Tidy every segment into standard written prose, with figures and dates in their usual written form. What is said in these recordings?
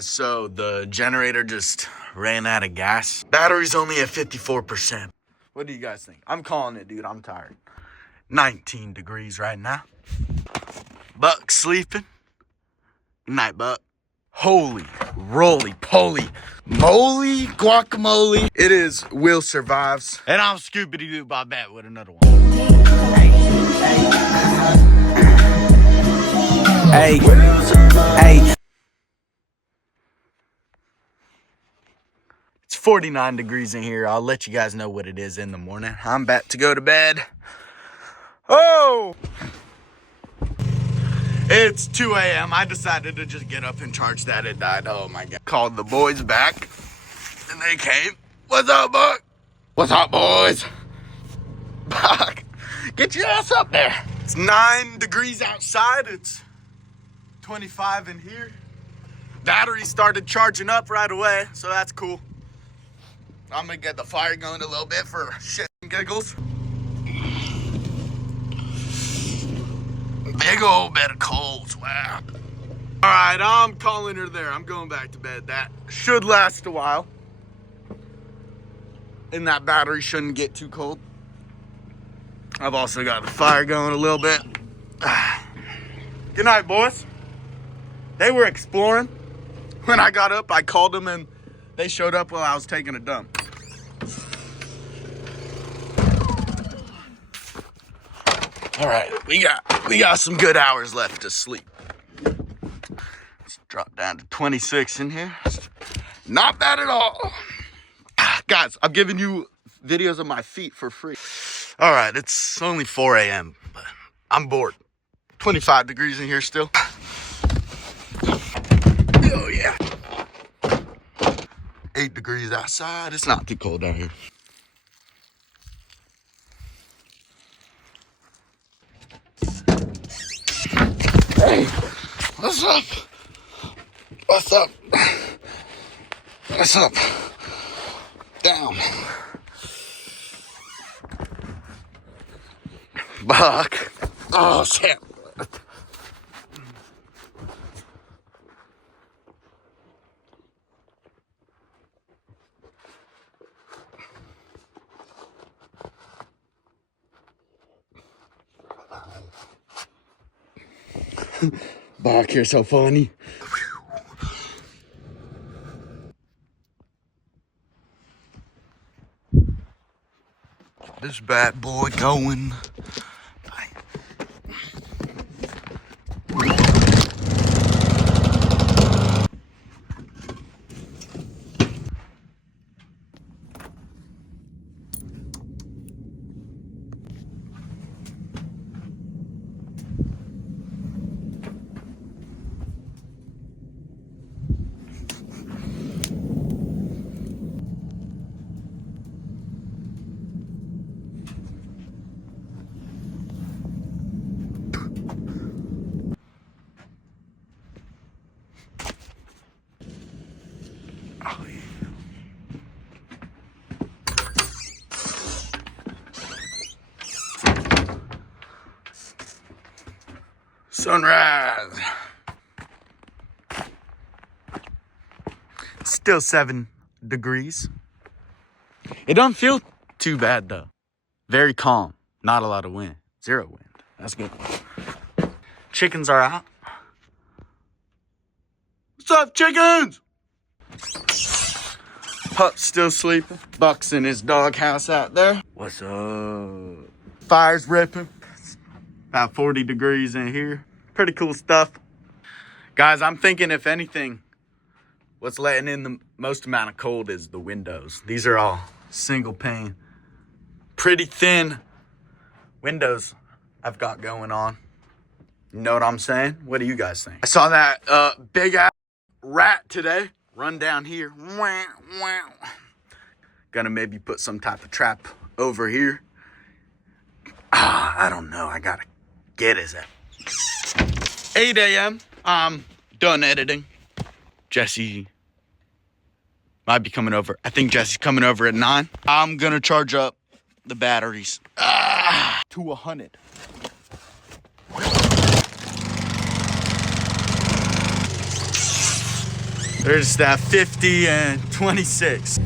So the generator just ran out of gas. Battery's only at 54%. What do you guys think? I'm calling it, dude. I'm tired. 19 degrees right now. Buck sleeping. Night, Buck. Holy roly poly moly guacamole. It is Will Survives. And I'm Scooby-Doo Bob Bat with another one. Hey. Hey. It's 49 degrees in here. I'll let you guys know what it is in the morning. I'm about to go to bed. Oh! It's 2 a.m. I decided to just get up and charge that. It died. Oh my God. Called the boys back and they came. What's up, Buck? What's up, boys? Buck, get your ass up there. It's 9 degrees outside. It's 25 in here. Battery started charging up right away, so that's cool. I'm gonna get the fire going a little bit for shit and giggles. Big old bed of coals, wow. All right, I'm calling her there. I'm going back to bed. That should last a while. And that battery shouldn't get too cold. I've also got the fire going a little bit. Good night, boys. They were exploring. When I got up, I called them and they showed up while I was taking a dump. All right, we got some good hours left to sleep. Let's drop down to 26 in here. Not bad at all. Guys, I'm giving you videos of my feet for free. All right, it's only 4 a.m., but I'm bored. 25 degrees in here still. Oh, yeah. 8 degrees outside. It's not too cold out here. Hey, what's up? What's up? What's up? Down. Buck. Oh, shit. Buck, you're so funny. This bad boy going. Sunrise. Still 7 degrees. It don't feel too bad though. Very calm. Not a lot of wind. 0 wind. That's good. Chickens are out. What's up, chickens? Pup's still sleeping. Buck's in his doghouse out there. What's up? Fire's ripping. About 40 degrees in here. Pretty cool stuff. Guys, I'm thinking if anything, what's letting in the most amount of cold is the windows. These are all single pane. Pretty thin windows I've got going on. You know what I'm saying? What do you guys think? I saw that big ass rat today run down here. Gonna maybe put some type of trap over here. I don't know. I gotta get his ass. 8 a.m. I'm done editing. Jesse might be coming over. I think Jesse's coming over at 9. I'm gonna charge up the batteries to 100. They're just at 50 and 26.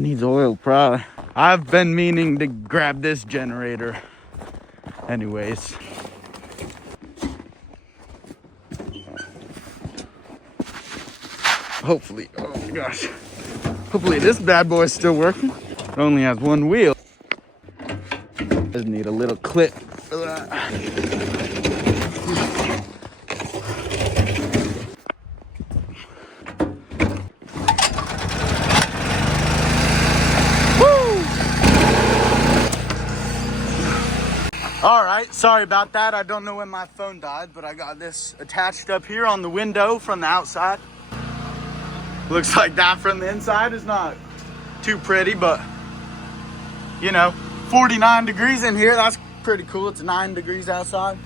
Needs oil probably. I've been meaning to grab this generator anyways. Hopefully, oh my gosh, hopefully this bad boy is still working. It only has one wheel. Just need a little clip for that. All right, sorry about that. I don't know when my phone died, but I got this attached up here on the window from the outside. Looks like that from the inside is not too pretty, but you know, 49 degrees in here. That's pretty cool. It's 9 degrees outside.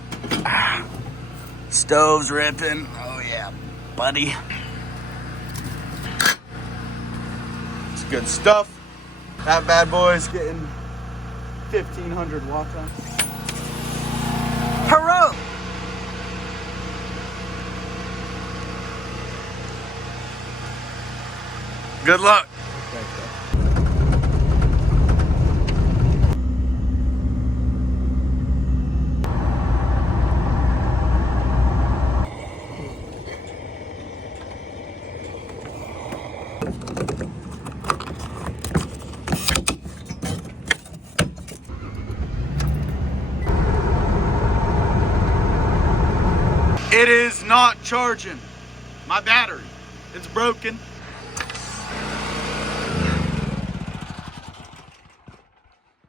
Stove's ripping. Oh yeah, buddy. It's good stuff. That bad boy is getting 1,500 watts on. Hurrah! Good luck. It is not charging. My battery, it's broken.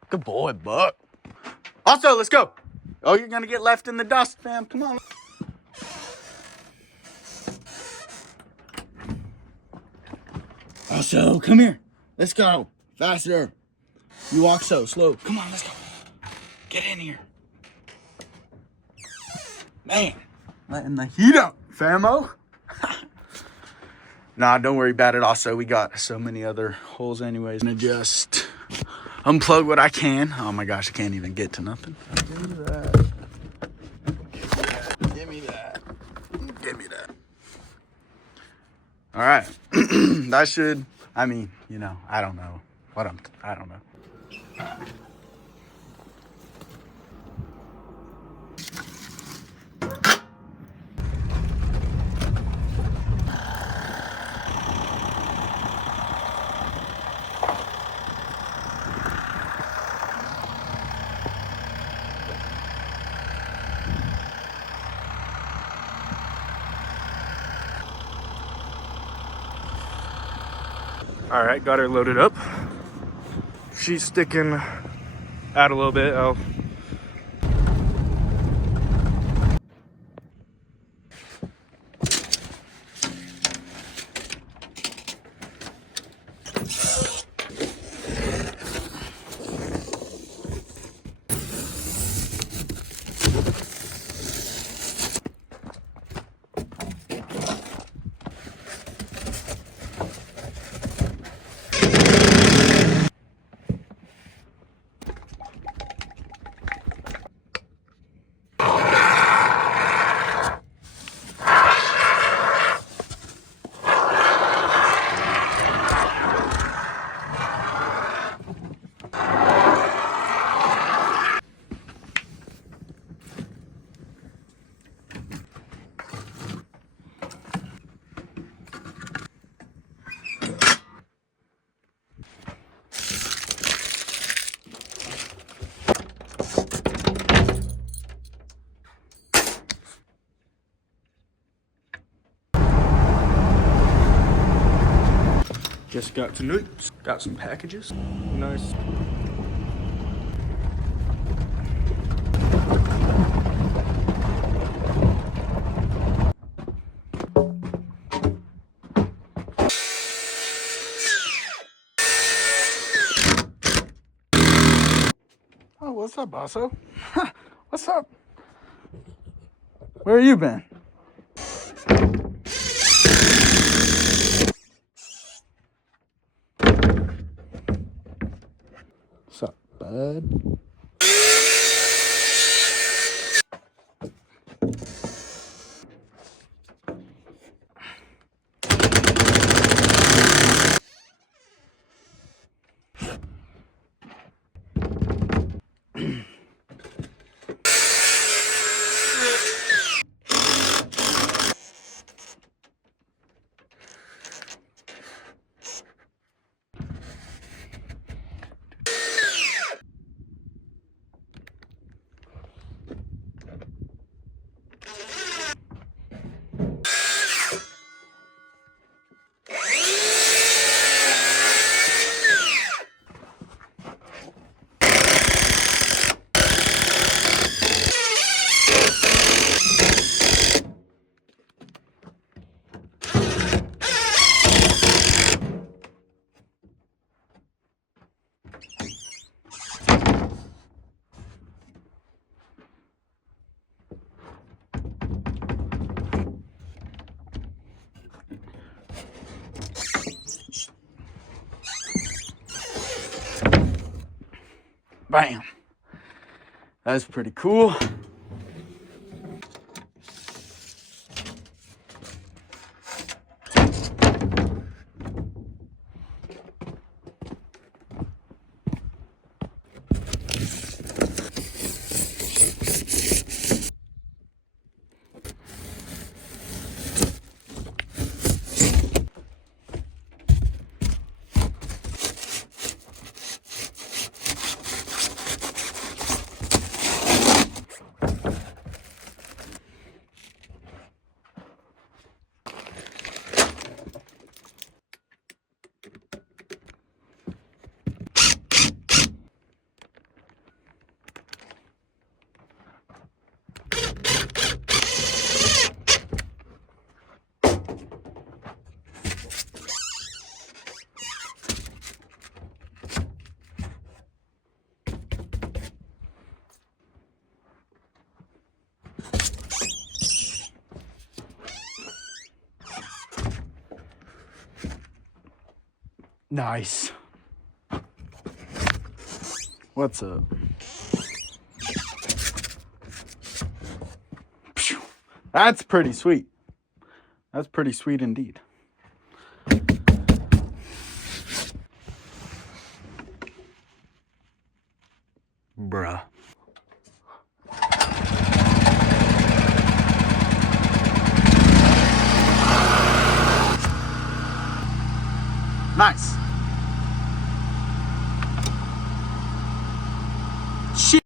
Good boy, Buck. Also, let's go. Oh, you're gonna get left in the dust, fam. Come on. Also, come here. Let's go. Faster. You walk so slow. Come on, let's go. Get in here. Man, letting the heat up, famo. Nah, don't worry about it. Also, we got so many other holes anyways. I'm gonna just unplug what I can. Oh my gosh, I can't even get to nothing. Give me that. Give me that. Give me that. All right. That should, I mean, you know, I don't know what I don't know. All right, got her loaded up. She's sticking out a little bit. Just got to Nate's. Got some packages. Nice. Oh, what's up, bosso? What's up? Where you been? What's up, bud? Bam. That's pretty cool. Nice. What's up? Phew. That's pretty sweet. That's pretty sweet indeed. Bruh. Nice. Shit.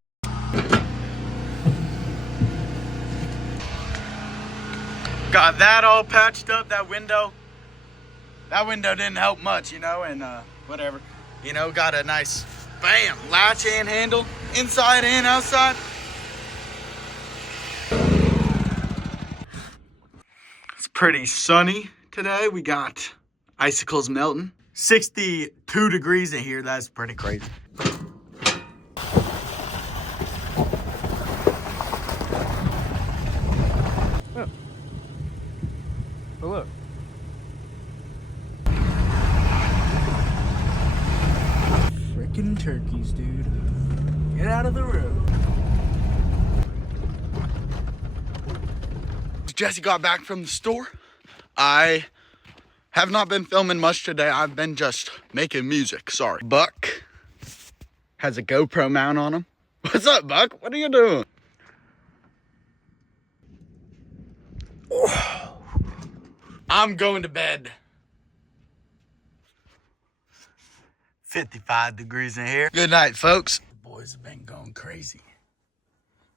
Got that all patched up, that window. That window didn't help much, you know, and whatever. You know, got a nice, bam, latch and handle, inside and outside. It's pretty sunny today. We got icicles melting. 62 degrees in here. That's pretty crazy. Oh, look. Freaking turkeys, dude. Get out of the road. Jesse got back from the store. I have not been filming much today. I've been just making music. Sorry. Buck has a GoPro mount on him. What's up, Buck? What are you doing? I'm going to bed. 55 degrees in here. Good night, folks. The boys have been going crazy.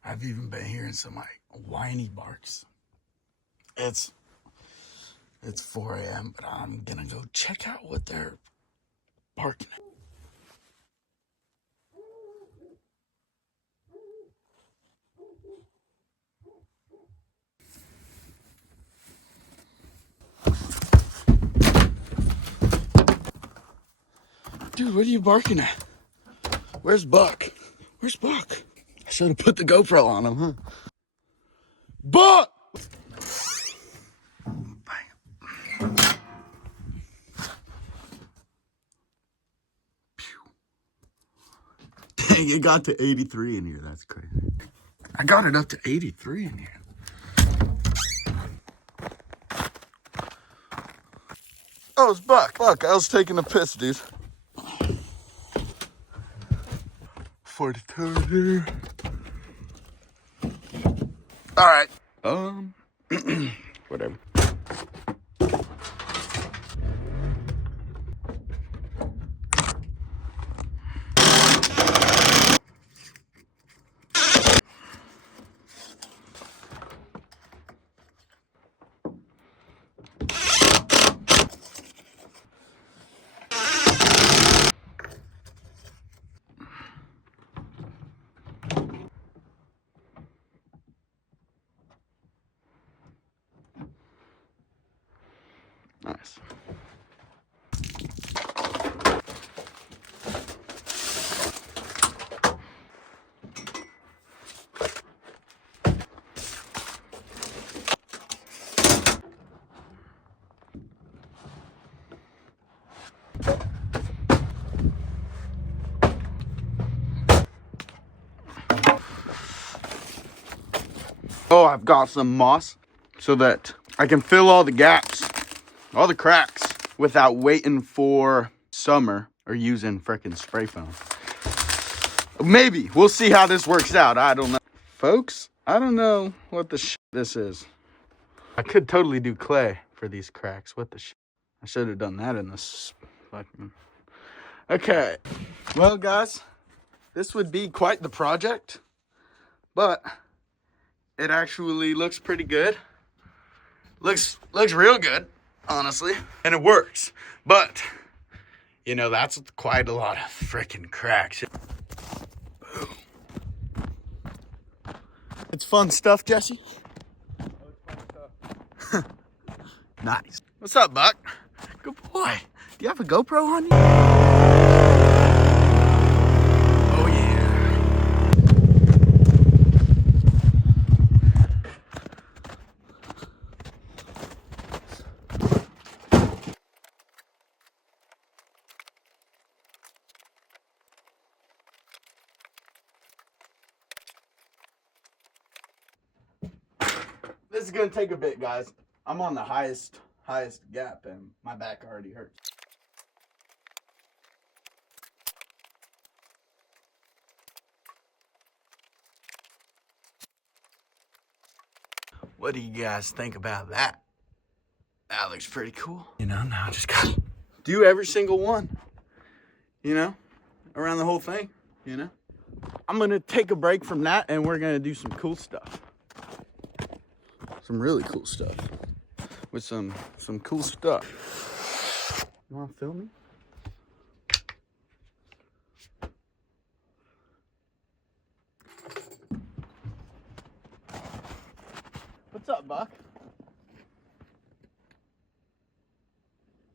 I've even been hearing some like whiny barks. It's It's 4 a.m., but I'm gonna go check out what they're barking at. Dude, what are you barking at? Where's Buck? Where's Buck? I should have put the GoPro on him, huh? Buck! Dang, it got to 83 in here. That's crazy. I got it up to 83 in here. Oh, it's Buck. Buck, I was taking a piss, dude. 42 here. All right. Whatever. Nice. Oh, I've got some moss so that I can fill all the gaps, all the cracks, without waiting for summer or using frickin' spray foam. Maybe. We'll see how this works out. I don't know. Folks, I don't know what the this is. I could totally do clay for these cracks. What the I should have done that in this fucking... Okay. Well, guys, this would be quite the project, but it actually looks pretty good. Looks real good, honestly. And it works. But, you know, that's quite a lot of freaking cracks. Boom. It's fun stuff, Jesse. Oh, it's fun stuff. Nice. What's up, Buck? Good boy. Do you have a GoPro on you? Oh, yeah. This is gonna take a bit, guys. I'm on the highest gap and my back already hurts. What do you guys think about that? That looks pretty cool. You know, now I just gotta do every single one, you know, around the whole thing, you know. I'm gonna take a break from that and we're gonna do some cool stuff. Some really cool stuff. With some cool stuff. You wanna film me? What's up, Buck?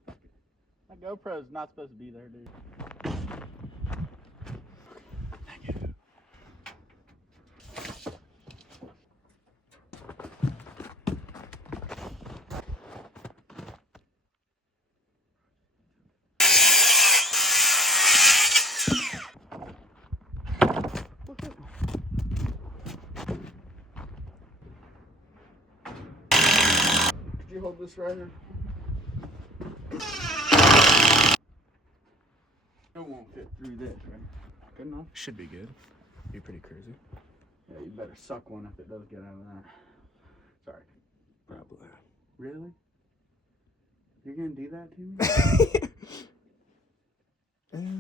My GoPro's not supposed to be there, dude. Thank you. Could you hold this right here? It won't fit through this, right? Good enough? Should be good. Be pretty crazy. Yeah, you better suck one if it does get out of that. Sorry. Probably. Really? You're gonna do that to me?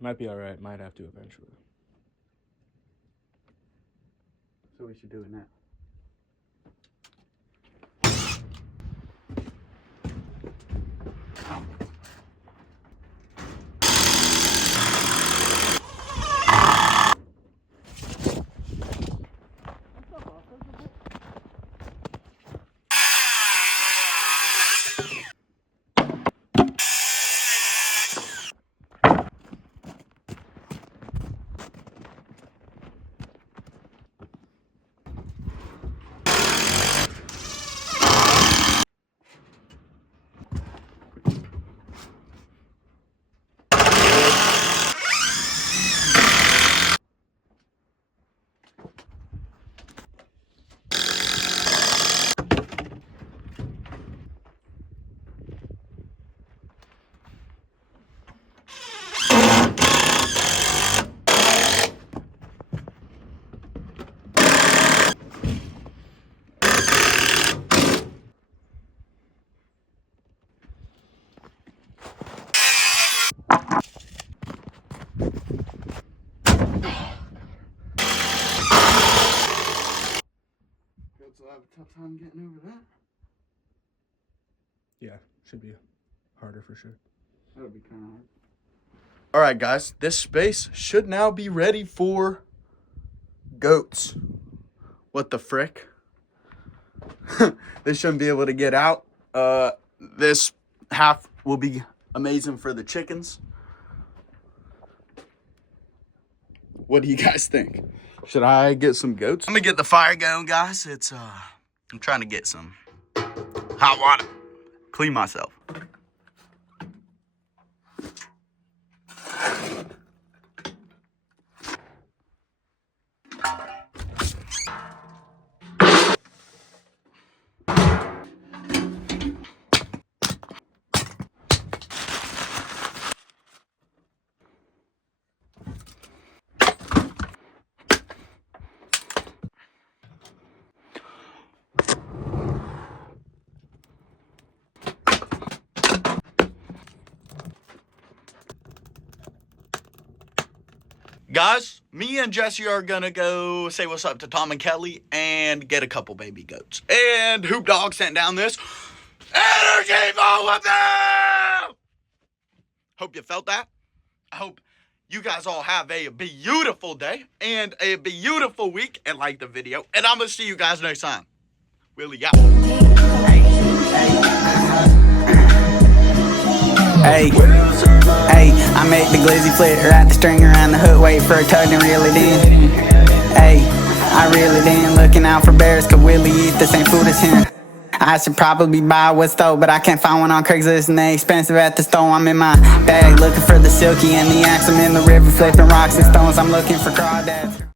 Might be alright. Might have to eventually. So we should do it now. will have a tough time getting over that. Yeah, should be harder for sure. That'll be kind of hard. All right, guys, this space should now be ready for goats. What the frick? They shouldn't be able to get out. This half will be amazing for the chickens. What do you guys think? Should I get some goats? I'm gonna get the fire going, guys. I'm trying to get some hot water. Clean myself. Guys, me and Jesse are gonna go say what's up to Tom and Kelly and get a couple baby goats. And Hoop Dog sent down this energy ball with them! Hope you felt that. I hope you guys all have a beautiful day and a beautiful week and like the video. And I'm gonna see you guys next time. Willie out. Hey, I make the glizzy flip, wrap the string around the hook, wait for a tug and reel it in. Hey, I reel it in, looking out for bears, cause Willie eat the same food as him. I should probably buy what's though, but I can't find one on Craigslist and they expensive at the store. I'm in my bag looking for the silky and the axe. I'm in the river flipping rocks and stones. I'm looking for crawdads.